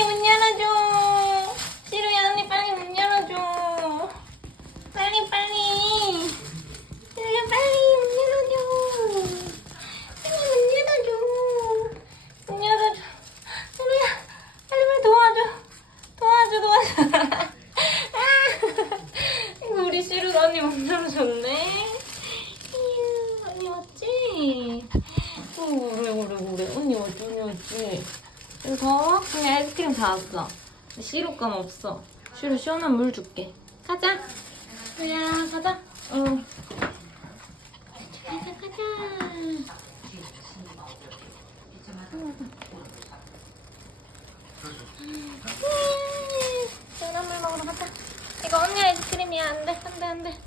빨리 문 열어줘. 시루야 언니 빨리 문 열어줘. 빨리 빨리. 시루야 빨리 문 열어줘. 빨리 문 열어줘. 문 열어줘. 시루야 빨리 빨리 도와줘. 도와줘 도와줘. 아, 우리 시루 언니 문 열어줬네. 언니 왔지? 오래 오래 오래 언니 왔지 언니 왔지. 더워? 그냥 아이스크림 다 왔어. 시럽감 없어. 시로 시원한 물 줄게. 가자. 슈야, 가자. 응. 가자, 가자. 이거 언니 아이스크림이야. 안 돼, 안 돼, 안 돼.